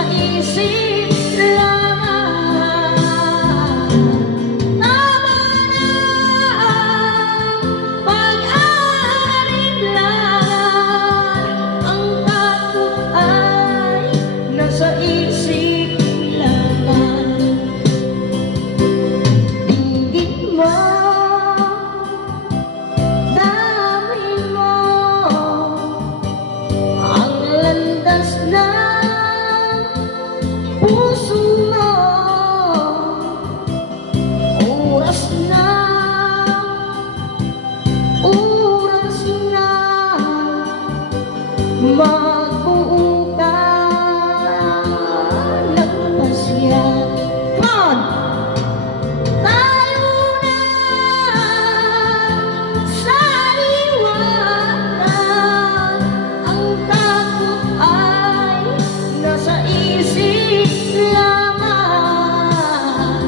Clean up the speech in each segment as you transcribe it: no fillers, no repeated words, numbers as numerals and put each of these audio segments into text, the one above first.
nasa isip lamang. Tama na ang pag-aalinlangan, ang takot ay nasa isip lamang. Dinggin mo, damhin mo ang landas ng puso mo. Oras na, oras na magbuo ka ng pasya. Come on! Tayo na sa liwanag, ang takot ay nasa isip lamang.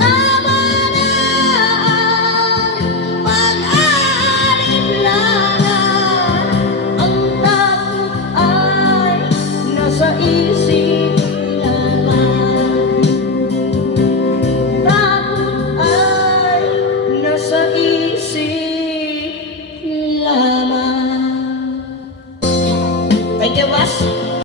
Tama na ang pag-aalinlangan, ang takot ay nasa isip